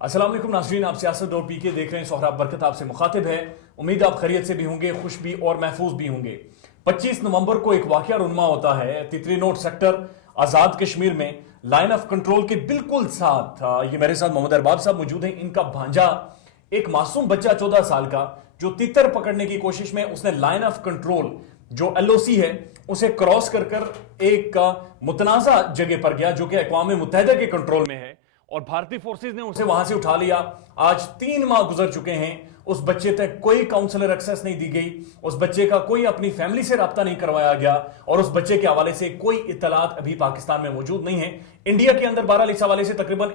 अस्सलाम वालेकुम नाज़रीन, आप सियासत और पीके देख रहे हैं। सोहराब बरकत आपसे मुखातिब है। उम्मीद आप खैरियत से भी होंगे, खुश भी और महफूज भी होंगे। 25 नवंबर को एक वाकया रुनमा होता है तितली नोट सेक्टर आज़ाद कश्मीर में लाइन ऑफ कंट्रोल के बिल्कुल साथ। ये मेरे साथ मोहम्मद अरबाब साहब मौजूद हैं। इनका भांजा एक मासूम बच्चा 14 साल का जो तितर पकड़ने की कोशिश में उसने लाइन ऑफ कंट्रोल जो LOC है उसे क्रॉस कर कर एक मुतनाज़ा जगह पर गया जो कि अक़वाम मुत्तहिदा के कंट्रोल में है और भारतीय फोर्सेस ने उसे वहां से उठा लिया। आज 3 माह गुजर चुके हैं, उस बच्चे तक कोई काउंसलर एक्सेस नहीं दी गई, उस बच्चे का कोई अपनी फैमिली से राब्ता नहीं करवाया गया और उस बच्चे के हवाले से कोई इत्तलात अभी पाकिस्तान में मौजूद नहीं है। इंडिया के अंदर 12 इस हवाले से तकरीबन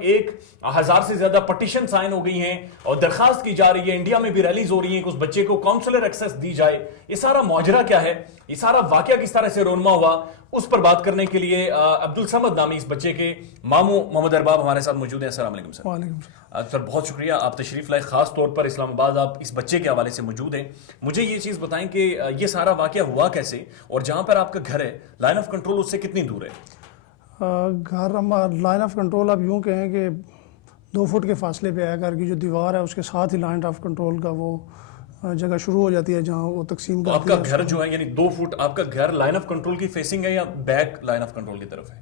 1000 से ज्यादा पटिशन साइन हो गई हैं और दरखास्त की जा रही है, इंडिया में भी रैलीज हो रही है कि उस बच्चे को काउंसलर एक्सेस दी जाए। ये सारा मौजरा क्या है, ये सारा वाकया किस तरह से रोनमा हुआ, उस पर बात करने के लिए अब्दुल समद नामी इस बच्चे के मामू मोहम्मद अरबाब हमारे साथ मौजूद हैं। अस्सलाम वालेकुम सर। वालेकुम सर बहुत शुक्रिया, आप तशरीफ लाए, खास तौर पर इस्लामाबाद आप इस बच्चे के हवाले से मौजूद हैं। मुझे ये चीज़ बताएं कि ये सारा वाकया हुआ कैसे और जहां पर आपका घर है लाइन ऑफ कंट्रोल उससे कितनी दूर है? घर हमारा लाइन ऑफ कंट्रोल आप यूँ कहें कि 2 फुट के फासले पे है। घर की जो दीवार है उसके साथ ही लाइन ऑफ कंट्रोल का वो जगह शुरू हो जाती है जहाँ वो तकसीम तो करती आपका है। घर जो है यानी 2 फुट, आपका घर लाइन ऑफ कंट्रोल की फेसिंग है या बैक लाइन ऑफ कंट्रोल की तरफ है?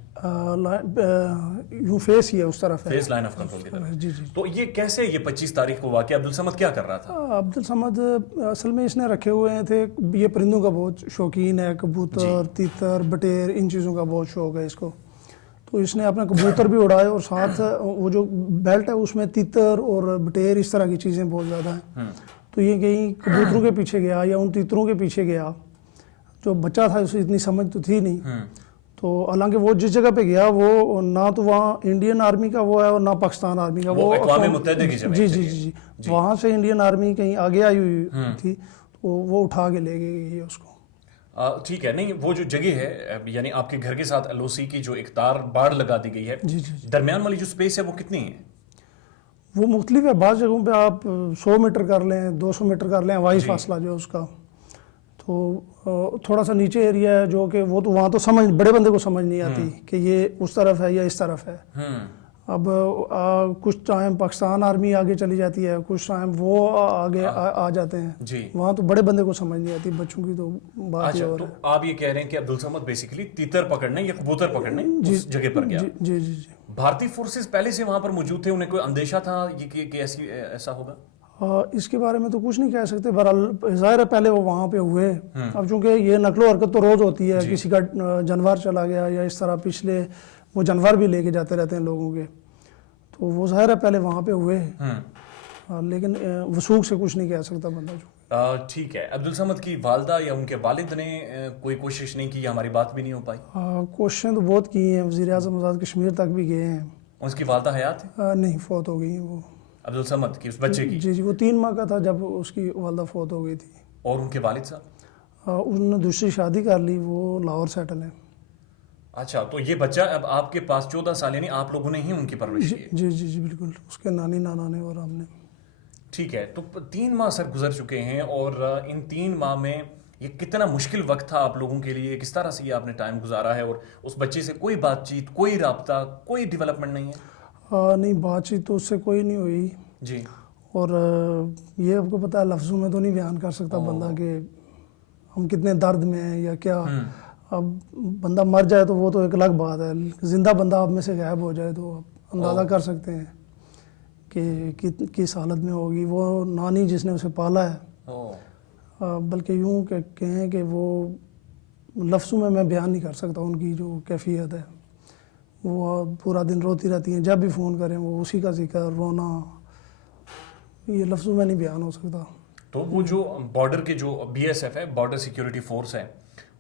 यूँ फेस ही है उस तरफ है। फेस लाइन ऑफ कंट्रोल की तरफ। जी जी। तो ये कैसे, ये 25 तारीख को वाकया अब्दुल समद क्या कर रहा था? अब्दुल समद असल में इसने रखे हुए थे, ये परिंदों का बहुत शौकीन है, कबूतर, तीतर, बटेर, इन चीज़ों का बहुत शौक है इसको। तो इसने अपना कबूतर भी उड़ाए और साथ वो जो बेल्ट है उसमें तीतर और बटेर इस तरह की चीज़ें बहुत ज़्यादा हैं। तो ये कहीं कबूतरों के पीछे गया या उन तीतरों के पीछे गया। जो बच्चा था उसे इतनी समझ तो थी नहीं, तो हालांकि वो जिस जगह पे गया वो ना तो वहाँ इंडियन आर्मी का वो है और ना पाकिस्तान आर्मी का। वो अक़वाम मुत्तहिदा की जगह। जी जी जी जी। वहाँ से इंडियन आर्मी कहीं आगे आई हुई थी, तो वो उठा के ले गई उसको। ठीक है, नहीं वो जो जगह है यानी आपके घर के साथ LOC की जो एक तार बाड़ लगा दी गई है, जी जी। दरमियान वाली जो स्पेस है वो कितनी है? वो मुख्तलिफ है, बाज़ जगहों पे आप 100 मीटर कर लें, 200 मीटर कर लें, हवाई फासला जो है उसका। तो थोड़ा सा नीचे एरिया है जो कि वो तो वहाँ तो समझ बड़े बंदे को समझ नहीं आती कि ये उस तरफ है या इस तरफ है। अब कुछ टाइम पाकिस्तान आर्मी आगे चली जाती है, कुछ टाइम वो आगे आ जाते हैं। वहाँ तो बड़े बंदे को समझ नहीं आती, बच्चों की तो बात ही और है। तो आप ये कह रहे हैं कि अब्दुल समद बेसिकली तीतर पकड़ने या कबूतर पकड़ने उस जगह पर गया? जी जी जी। भारतीय फोर्सेस पहले से वहां पर मौजूद थे, उन्हें कोई अंदेशा था ये कि ऐसा होगा? इसके बारे में तो कुछ नहीं कह सकते, बहरहाल ज़ाहिर है पहले वो वहाँ पे हुए। अब चूंकि ये नकलो हरकत तो रोज़ होती है, किसी का जानवर चला गया या इस तरह पिछले वो जानवर भी लेके जाते रहते हैं लोगों के, तो वो ज़ाहिर है पहले वहाँ पे हुए। लेकिन वसूख से कुछ नहीं कह सकता बंदा जो। ठीक है, अब्दुल समद की वालदा या उनके वालिद ने कोई कोशिश नहीं की, हमारी बात भी नहीं हो पाई? कोशिशें तो बहुत की हैं, वज़ीर-ए-आज़म आज़ाद कश्मीर तक भी गए हैं। उसकी वालदा हयात है? नहीं, फौत हो गई है वो। अब्दुल समद की, उस बच्चे की? जी जी, वो 3 माह का था जब उसकी वालदा फौत हो गई थी। और उनके वालिद साहब? उन्होंने दूसरी शादी कर ली, वो लाहौर सेटल है। अच्छा, तो ये बच्चा अब आपके पास 14 साल, यानी आप लोगों ने ही उनकी परवरिश की? जी जी जी बिल्कुल, उसके नानी नाना ने और हमने। ठीक है, तो 3 माह सर गुजर चुके हैं और इन 3 माह में ये कितना मुश्किल वक्त था आप लोगों के लिए, किस तरह से ये आपने टाइम गुजारा है और उस बच्चे से कोई बातचीत, कोई राब्ता, कोई डेवलपमेंट नहीं है? नहीं, बातचीत तो उससे कोई नहीं हुई जी। और ये आपको पता है लफ्ज़ों में तो नहीं बयान कर सकता बंदा कि हम कितने दर्द में हैं या क्या। अब बंदा मर जाए तो वो तो एक अलग बात है, जिंदा बंदा आप में से गायब हो जाए तो आप अंदाज़ा कर सकते हैं कि किस हालत में होगी। वो नानी जिसने उसे पाला है, बल्कि यूँ कहें कि वो लफ्ज़ों में मैं बयान नहीं कर सकता उनकी जो कैफियत है। वो पूरा दिन रोती रहती हैं, जब भी फ़ोन करें वो उसी का जिक्र, रोना, ये लफ्ज़ों में नहीं बयान हो सकता। तो वो जो बॉर्डर के जो BSF है, बॉर्डर सिक्योरिटी फोर्स है,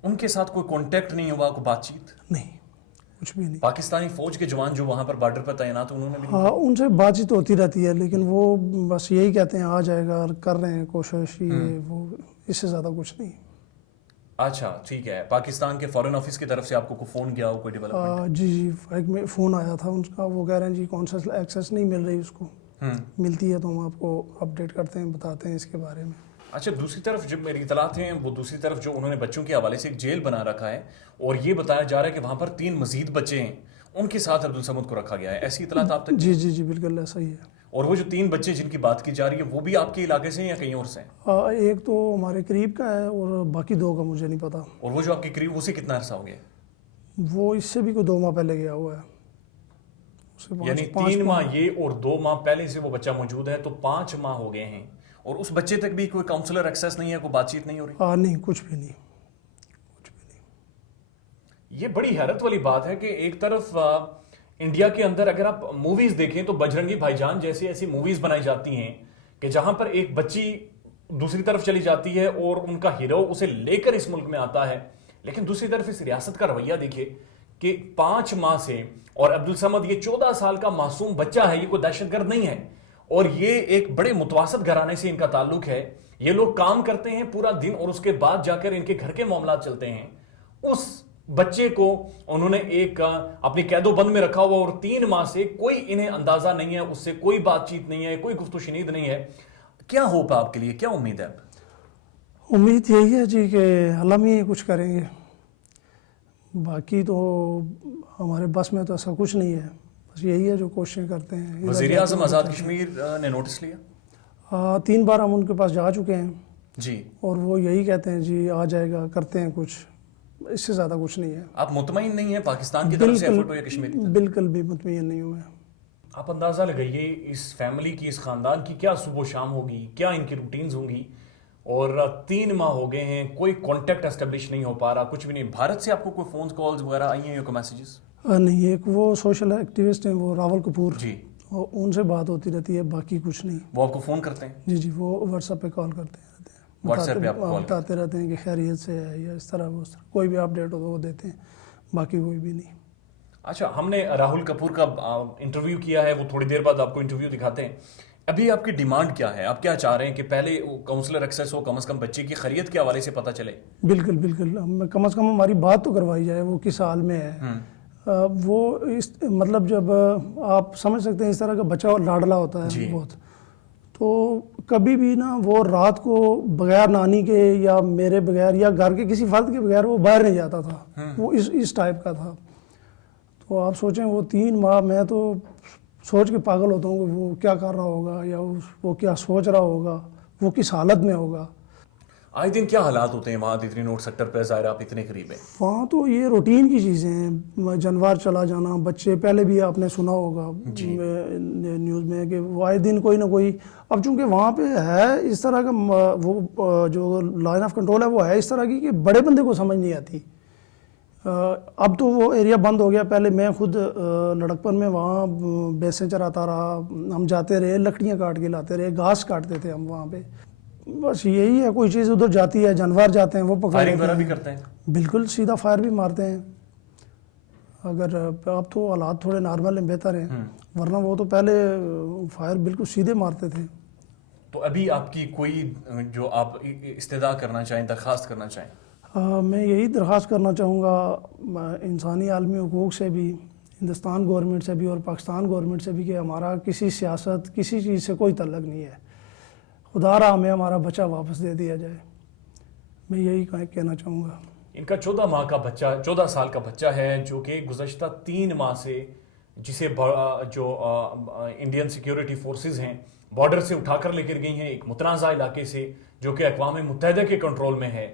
उनके साथ कोई कांटेक्ट नहीं हुआ, कोई बातचीत नहीं, कुछ भी नहीं? पाकिस्तानी फौज के जवान जो वहां पर बॉर्डर पर तैनात, उन्होंने भी? हाँ, उनसे बातचीत होती रहती है, लेकिन वो बस यही कहते हैं आ जाएगा, कर रहे हैं कोशिश, ये वो, इससे ज़्यादा कुछ नहीं। अच्छा ठीक है, पाकिस्तान के फॉरेन ऑफिस की तरफ से आपको कोई फ़ोन किया हो, कोई डेवलपमेंट? जी जी, एक में फ़ोन आया था उनका, वो कह रहे हैं जी कौंसल एक्सेस नहीं मिल रही उसको, मिलती है तो हम आपको अपडेट करते हैं, बताते हैं इसके बारे में। अच्छा, दूसरी तरफ जब मेरी इतलात हैं, वो दूसरी तरफ जो उन्होंने बच्चों के हवाले से एक जेल बना रखा है और ये बताया जा रहा है कि वहाँ पर 3 मजीद बच्चे हैं, उनके साथ अब्दुल समद को रखा गया है, ऐसी इतलात आप तक? जी जी जी बिल्कुल ऐसा ही है। और वो जो 3 बच्चे जिनकी बात की जा रही है वो भी आपके इलाके से हैं या कहीं और से हैं? एक तो हमारे करीब का है और बाकी 2 का मुझे नहीं पता। और वो जो आपके करीब, उसे कितना अरसा हो गया? वो इससे भी कोई 2 माह पहले गया हुआ है। यानी 3 माह ये और 2 माह पहले से वो बच्चा मौजूद है, तो 5 माह हो गए हैं। और उस बच्चे तक भी कोई काउंसलर एक्सेस नहीं है, कोई बातचीत नहीं हो रही? नहीं, कुछ भी नहीं। ये बड़ी हैरत वाली बात है कि एक तरफ इंडिया के अंदर अगर आप मूवीज देखें तो बजरंगी भाईजान जैसी ऐसी मूवीज बनाई जाती हैं कि जहां पर एक बच्ची दूसरी तरफ चली जाती है और उनका हीरो उसे लेकर इस मुल्क में आता है। लेकिन दूसरी तरफ इस रियासत का रवैया देखिए कि 5 माह से, और अब्दुल समद ये 14 साल का मासूम बच्चा है, ये कोई दहशतगर्द नहीं है, और ये एक बड़े मुतवासत घराने से इनका ताल्लुक है। ये लोग काम करते हैं पूरा दिन और उसके बाद जाकर इनके घर के मामला चलते हैं। उस बच्चे को उन्होंने एक अपनी कैदोबंद में रखा हुआ और 3 माह से कोई इन्हें अंदाजा नहीं है, उससे कोई बातचीत नहीं है, कोई गुफ्तगू शनीद नहीं है। क्या होप है आपके लिए, क्या उम्मीद है? उम्मीद यही है जी कि हम ही कुछ करेंगे, बाकी तो हमारे बस में तो ऐसा कुछ नहीं है। बस यही है जो कोशिशें करते हैं। वज़ीर आज़म आज़ाद कश्मीर ने नोटिस लिया? 3 बार हम उनके पास जा चुके हैं जी, और वो यही कहते हैं जी आ जाएगा, करते हैं कुछ, इससे ज़्यादा कुछ नहीं है। आप मुतमईन नहीं है पाकिस्तान की तरफ से एफर्ट हो या कश्मीर की तरफ? बिल्कुल भी मुतमईन नहीं हूँ मैं। आप अंदाजा लगाइए इस फैमिली की, इस खानदान की क्या सुबह शाम होगी, क्या इनकी रूटीन्स होंगी। और 3 माह हो गए हैं, कोई कांटेक्ट एस्टेब्लिश नहीं हो पा रहा, कुछ भी नहीं। भारत से आपको कोई फोन कॉल्स वगैरह आई हैं या कोई मैसेजेस? नहीं, एक वो सोशल एक्टिविस्ट हैं, वो राहुल कपूर जी, और उनसे बात होती रहती है, बाकी कुछ नहीं। वो आपको फोन करते हैं? जी जी, वो व्हाट्सएप पे कॉल करते रहते हैं, व्हाट्सएप पे आपको कॉल बताते रहते हैं कि खैरियत से है या इस तरह वो कोई भी अपडेट हो तो वो देते हैं, बाकी कोई भी नहीं। अच्छा, हमने राहुल कपूर का इंटरव्यू किया है, वो थोड़ी देर बाद आपको इंटरव्यू दिखाते हैं। अभी आपकी डिमांड क्या है, आप क्या चाह रहे हैं कि पहले काउंसलर एक्सेस हो, कम से कम बच्चे की खैरियत के हवाले से पता चले? बिल्कुल बिल्कुल, कम से कम हमारी बात तो करवाई जाए, वो किस हाल में है। वो इस मतलब जब आप समझ सकते हैं इस तरह का बच्चा लाडला होता है बहुत, तो कभी भी ना वो रात को बगैर नानी के या मेरे बगैर या घर के किसी फर्द के बगैर वो बाहर नहीं जाता था। वो इस टाइप का था। तो आप सोचें वो 3 माह, मैं तो सोच के पागल होता हूँ कि वो क्या कर रहा होगा या वो क्या सोच रहा होगा, वो किस हालत में होगा। आए दिन क्या हालात होते हैं वहाँ तितली नोट सेक्टर पे? ज़ाहिर आप इतने करीब हैं वहाँ, तो ये रूटीन की चीज़ें हैं, जानवर चला जाना, बच्चे, पहले भी आपने सुना होगा न्यूज़ में कि वो आए दिन कोई ना कोई। अब चूंकि वहाँ पे है इस तरह का वो जो लाइन ऑफ कंट्रोल है वो है इस तरह की कि बड़े बंदे को समझ नहीं आती। अब तो वो एरिया बंद हो गया। पहले मैं खुद लड़कपन में वहाँ भैंसें चराता रहा, हम जाते रहे, लकड़ियाँ काट के लाते रहे, घास काटते थे हम वहाँ पे। बस यही है, कोई चीज़ उधर जाती है, जानवर जाते हैं, वो पकड़ लेते हैं। भी करते हैं? बिल्कुल, सीधा फायर भी मारते हैं। अगर अब तो हालात थोड़े नॉर्मल हैं, बेहतर हैं, वरना वो तो पहले फायर बिल्कुल सीधे मारते थे। तो अभी आपकी कोई जो आप इस्तेदा करना चाहें, दरख्वास्त करना चाहें? मैं यही दरख्वास्त करना चाहूँगा इंसानी आलमी हुकूक से भी, हिंदुस्तान गवर्नमेंट से भी और पाकिस्तान गवर्नमेंट से भी कि हमारा किसी सियासत, किसी चीज़ से कोई तल्लक नहीं है। खुदारा हमें हमारा बच्चा वापस दे दिया जाए, मैं यही कहना चाहूँगा। इनका 14 माह का बच्चा, 14 साल का बच्चा है जो कि गुज़श्ता 3 माह से, जिसे जो इंडियन सिक्योरिटी फोर्सेस हैं बॉर्डर से उठाकर लेकर गई हैं एक मुतनाज़ा इलाके से जो कि अक़वाम मुत्तहिदा के कंट्रोल में है।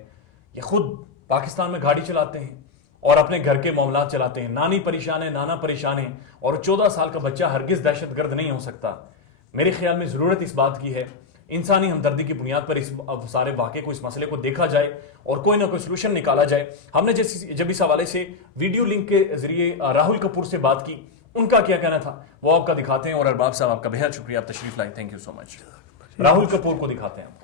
ये खुद पाकिस्तान में गाड़ी चलाते हैं और अपने घर के मामला चलाते हैं। नानी परेशान है, नाना परेशान है, और 14 साल का बच्चा हरगिज़ दहशतगर्द नहीं हो सकता। मेरे ख्याल में ज़रूरत इस बात की है, इंसानी हमदर्दी की बुनियाद पर इस सारे वाक़े को, इस मसले को देखा जाए और कोई ना कोई सोल्यूशन निकाला जाए। हमने जब इस हवाले से वीडियो लिंक के जरिए राहुल कपूर से बात की, उनका क्या कहना था वो आपका दिखाते हैं। और अरबाब साहब, आपका बेहद शुक्रिया, आप तशरीफ लाए, thank you so much. Rahul Kapoor को दिखाते हैं।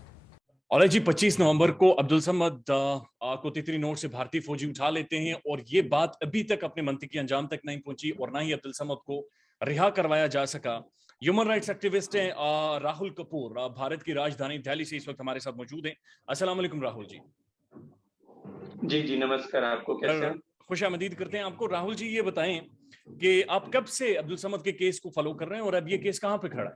और जी 25 नवंबर को अब्दुल समद को तितली नोट से भारतीय फौजी उठा लेते हैं और ये बात अभी तक अपने मंतकी अंजाम तक नहीं पहुंची और ना ही अब्दुल समद को रिहा करवाया जा सका। ह्यूमन राइट्स एक्टिविस्ट हैं राहुल कपूर, भारत की राजधानी दिल्ली से इस वक्त हमारे साथ मौजूद हैं। अस्सलाम वालेकुम राहुल जी। जी जी नमस्कार, आपको कैसे हैं? खुशामदीद करते हैं आपको। राहुल जी, ये बताएं कि आप कब से अब्दुल समद के केस को फॉलो कर रहे हैं और अब ये केस कहां पे खड़ा है?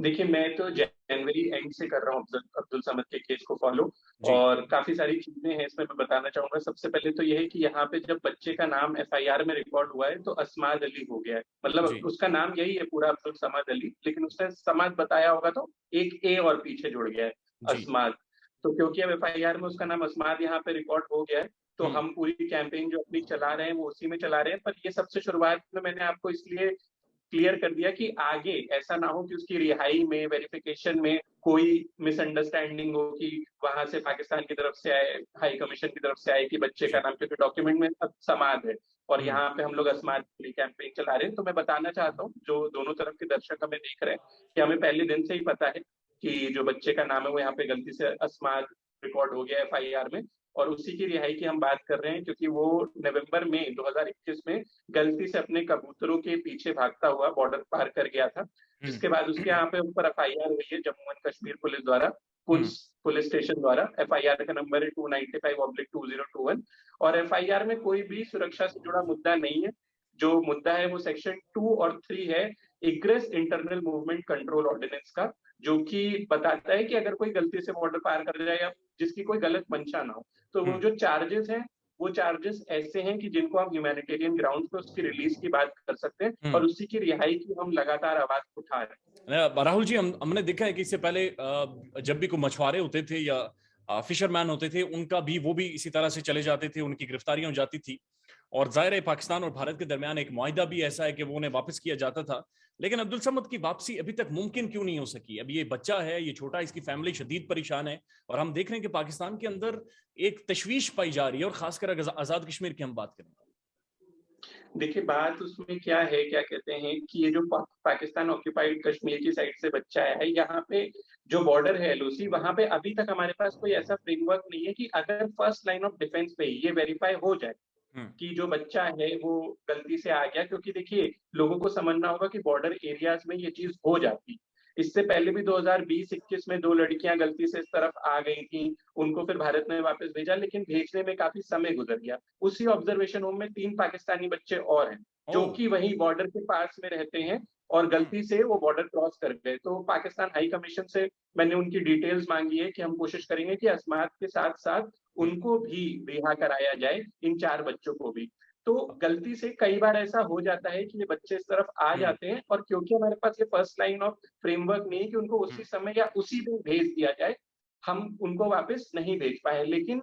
देखिए, मैं तो जनवरी एंड से कर रहा हूँ अब्दुल अब्दुल समद के केस को फॉलो, जी, और काफ़ी सारी चीज़ें हैं इसमें मैं बताना चाहूँगा। सबसे पहले तो ये है कि यहाँ पे जब बच्चे का नाम एफआईआर में रिकॉर्ड हुआ है, तो असमाद अली हो गया है। मतलब जी, उसका नाम यही है पूरा, अब्दुल समद अली, लेकिन उसने समाद बताया होगा तो एक ए और पीछे जुड़ गया है, जी। असमाद। तो क्योंकि अब एफआईआर में उसका नाम असमाद यहाँ पे रिकॉर्ड हो गया है, तो हुँ, हम पूरी कैंपेन जो अपनी चला रहे हैं, वो उसी में चला रहे हैं। पर ये सबसे शुरुआत में मैंने आपको इसलिए क्लियर कर दिया कि आगे ऐसा ना हो कि उसकी रिहाई में, वेरिफिकेशन में कोई मिसअंडरस्टैंडिंग हो कि वहां से पाकिस्तान की तरफ से आए, हाई कमीशन की तरफ से आए कि बच्चे का जी, नाम, क्योंकि डॉक्यूमेंट में अब समाद है और हुँ, यहाँ पे हम लोग असमाद के लिए कैंपेन चला रहे हैं। तो मैं बताना चाहता हूँ, जो दोनों तरफ के दर्शक हमें देख रहे हैं, कि हमें पहले दिन से ही पता है कि जो बच्चे का नाम है वो यहाँ पे गलती से असमाद रिकॉर्ड हो गया एफआईआर में, और उसी की रिहाई की हम बात कर रहे हैं, क्योंकि वो नवंबर में 2021 में गलती से अपने कबूतरों के पीछे भागता हुआ बॉर्डर पार कर गया था। हुँ, जिसके बाद उसके यहाँ पे ऊपर एफआईआर हुई है जम्मू एंड कश्मीर पुलिस द्वारा, हुँ, पुंछ पुलिस स्टेशन द्वारा। एफआईआर का नंबर है 295/2021, और एफआईआर में कोई भी सुरक्षा से जुड़ा मुद्दा नहीं है। जो मुद्दा है वो सेक्शन 2 और 3 है, egress internal movement control ordinance का, जो कि बताता है कि अगर कोई गलती से बॉर्डर पार कर जाए या जिसकी कोई गलत मंशा ना हो, तो वो हुँ। जो चार्जेस हैं, वो चार्जेस ऐसे हैं कि जिनको हम ह्यूमैनिटेरियन ग्राउंड्स पे उसकी रिलीज की बात कर सकते हैं, हुँ। और उसी की रिहाई की हम लगातार आवाज उठा रहे हैं। राहुल जी, हमने देखा है कि इससे पहले जब भी कोई मछुआरे होते थे या फिशरमैन होते थे, उनका भी वो भी इसी तरह से चले जाते थे, उनकी गिरफ्तारियां हो जाती थी। और जाहिर है पाकिस्तान और भारत के दरमियान एक मुआहिदा भी ऐसा है कि वो उन्हें वापस किया जाता था। लेकिन अब्दुल समद की वापसी अभी तक मुमकिन क्यों नहीं हो सकी? अब ये बच्चा है, ये छोटा, इसकी फैमिली शदीद परेशान है, और हम देख रहे हैं कि पाकिस्तान के अंदर एक तशवीश पाई जा रही है, और खासकर अगर आजाद कश्मीर की हम बात करें। देखिए, बात उसमें क्या है, क्या कहते हैं कि ये जो पाकिस्तान ऑक्यूपाइड कश्मीर की साइड से बच्चा आया है, यहाँ पे जो बॉर्डर है एलओसी, वहां पे अभी तक हमारे पास कोई ऐसा फ्रेमवर्क नहीं है कि अगर फर्स्ट लाइन ऑफ डिफेंस पे ये वेरीफाई हो जाए हम्म, कि जो बच्चा है वो गलती से आ गया, क्योंकि देखिए, लोगों को समझना होगा कि बॉर्डर एरियाज में ये चीज हो जाती। इससे पहले भी 2020-21 में 2 लड़कियां गलती से इस तरफ आ गई थी, उनको फिर भारत ने वापस भेजा, लेकिन भेजने में काफी समय गुजर गया। उसी ऑब्जर्वेशन होम में 3 पाकिस्तानी बच्चे और हैं, ओ, जो कि वहीं बॉर्डर के पास में रहते हैं, और हम्म, गलती से वो बॉर्डर क्रॉस कर गए। तो पाकिस्तान हाई कमीशन से मैंने उनकी डिटेल्स मांगी है कि हम कोशिश करेंगे कि अस्मात के साथ साथ हम्म, उनको भी रिहा कराया जाए, इन 4 बच्चों को भी। तो गलती से कई बार ऐसा हो जाता है कि ये बच्चे इस तरफ आ हम्म, जाते हैं, और क्योंकि हमारे पास ये फर्स्ट लाइन ऑफ फ्रेमवर्क नहीं है कि उनको हम्म, उसी समय या उसी दिन भेज दिया जाए, हम उनको वापस नहीं भेज पाए। लेकिन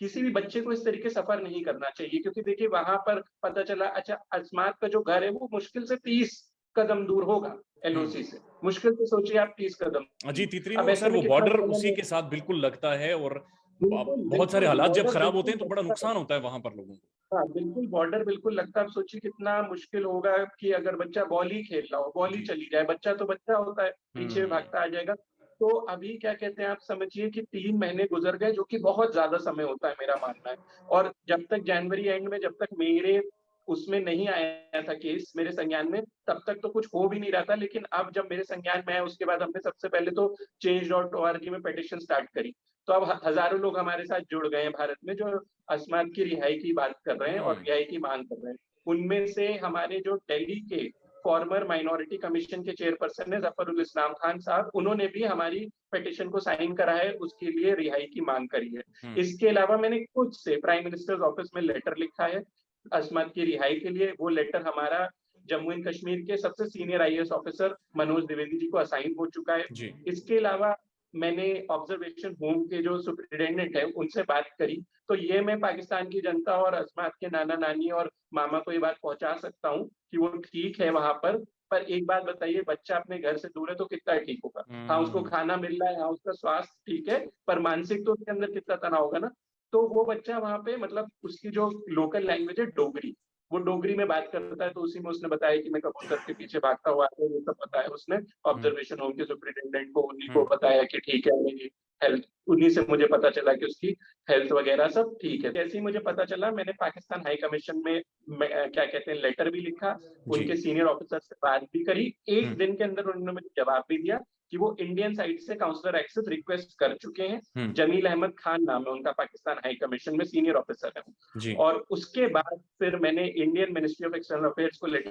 किसी भी बच्चे को इस तरीके सफर नहीं करना चाहिए, क्योंकि देखिए वहां पर पता चला, अच्छा, अस्मात का जो घर है वो मुश्किल से 30 कदम दूर होगा हम्म। एलओसी से। मुश्किल से सोचिए आप 30 कदम जी, दूर। तीतरी अब नोट ऐसे सर, में वो कितना बॉर्डर समय उसी लगे? के साथ बिल्कुल लगता है, और बिल्कुल बहुत सारे बिल्कुल, हालात जब बॉर्डर खराब होते बिल्कुल हैं तो बड़ा लगता है। नुकसान होता है वहां पर लोगों को। हाँ, बिल्कुल बॉर्डर बिल्कुल लगता है। आप सोचिए कितना मुश्किल होगा कि अगर बच्चा बॉल ही खेल रहा हो, बॉल ही जी, चली जाए, बच्चा तो बच्चा होता है, पीछे हम्म, भागता आ जाएगा। तो अभी क्या कहते हैं, आप समझिए कि 3 महीने गुजर गए, जो कि बहुत ज़्यादा समय होता है, मेरा मानना है। और जब तक जनवरी एंड में, जब तक मेरे उसमें नहीं आया था केस मेरे संज्ञान में, तब तक तो कुछ हो भी नहीं रहा था। लेकिन अब जब मेरे संज्ञान में आया, उसके बाद हमने सबसे पहले तो change.org में पिटीशन स्टार्ट करी। तो अब हज़ारों लोग हमारे साथ जुड़ गए हैं भारत में, जो अस्मात की रिहाई की बात कर रहे हैं और हम्म, रिहाई की मांग कर रहे हैं। उनमें से हमारे जो दिल्ली के फॉर्मर माइनॉरिटी कमीशन के चेयरपर्सन है जफरुल इस्लाम खान साहब, उन्होंने भी हमारी पिटीशन को साइन करा है, उसके लिए रिहाई की मांग करी है। हम्म, इसके अलावा मैंने खुद से प्राइम मिनिस्टर ऑफिस में लेटर लिखा है अस्मत की रिहाई के लिए। वो लेटर हमारा जम्मू एंड कश्मीर के सबसे senior IAS officer Manoj Dwivedi ji को असाइन हो चुका है। जी, इसके अलावा मैंने ऑब्जर्वेशन होम के जो सुप्रिटेंडेंट है उनसे बात करी। तो ये मैं पाकिस्तान की जनता और अस्मात के नाना नानी और मामा को ये बात पहुंचा सकता हूँ कि वो ठीक है वहां पर एक बात बताइए, बच्चा अपने घर से दूर है तो कितना ठीक होगा? हाँ, उसको हम्म, खाना मिल रहा है, हाँ उसका स्वास्थ्य ठीक है, पर मानसिक तो उसके अंदर कितना तनाव होगा ना। तो वो बच्चा वहां पे, मतलब उसकी जो लोकल लैंग्वेज है डोगरी, वो डोगरी में बात करता है। तो उसी में उसने बताया कि मैं कबूतर के पीछे भागता हुआ आता हूँ, ये सब बताया उसने हम्म, ऑब्जर्वेशन होम के सुप्रिटेंडेंट को। उन्हीं को हम्म, बताया कि ठीक है, मेरी हेल्थ, उन्हीं से मुझे पता चला कि उसकी हेल्थ वगैरह सब ठीक है। जैसे ही मुझे पता चला, मैंने पाकिस्तान हाई कमीशन में क्या कहते हैं लेटर भी लिखा, जी, उनके सीनियर ऑफिसर से बात भी करी। एक हम्म, दिन के अंदर उन्होंने मुझे जवाब भी दिया कि वो इंडियन साइड से काउंसलर एक्सेस रिक्वेस्ट कर चुके हैं। हम्म, जमील अहमद खान नाम है उनका, पाकिस्तान हाई कमीशन में सीनियर ऑफिसर है। जी, और उसके बाद फिर मैंने Indian ministry of external affairs को लेटर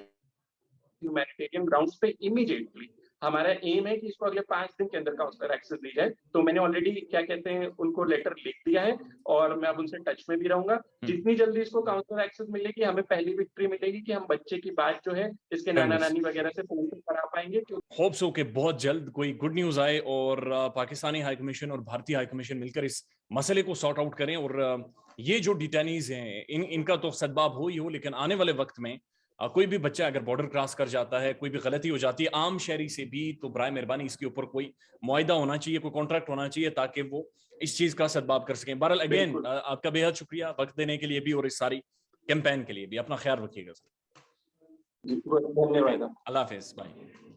ह्यूमैनिटेरियन ग्राउंड्स पे इमीडिएटली हमारा एम है कि इसको अगले 5 दिन के अंदर काउंसलर एक्सेस दी जाए। तो मैंने ऑलरेडी क्या कहते हैं उनको लेटर लिख दिया है और मैं अब उनसे टच में भी रहूंगा। जितनी जल्दी इसको काउंसलर एक्सेस मिलेगी, हमें पहली विक्ट्री मिलेगी कि हम बच्चे की बात जो है इसके नाना नानी वगैरह से फोन पे करा पाएंगे। होप सो कि बहुत जल्द कोई गुड न्यूज आए और पाकिस्तानी हाई कमीशन और भारतीय हाई कमीशन मिलकर इस मसले को सॉर्ट आउट करें और ये जो डिटेनीज हैं इनका तो सद्भाव हो ही हो, लेकिन आने वाले वक्त में कोई भी बच्चा अगर बॉर्डर क्रॉस कर जाता है, कोई भी गलती हो जाती है आम शहरी से भी, तो बराए मेहरबानी इसके ऊपर कोई मुआहिदा होना चाहिए, कोई कॉन्ट्रैक्ट होना चाहिए ताकि वो इस चीज का सद्भाव कर सकें। बहरहाल अगेन आपका बेहद शुक्रिया वक्त देने के लिए भी और इस सारी कैंपेन के लिए भी। अपना ख्याल रखिएगा सर। धन्यवाद। अल्लाह हाफिज, बाय।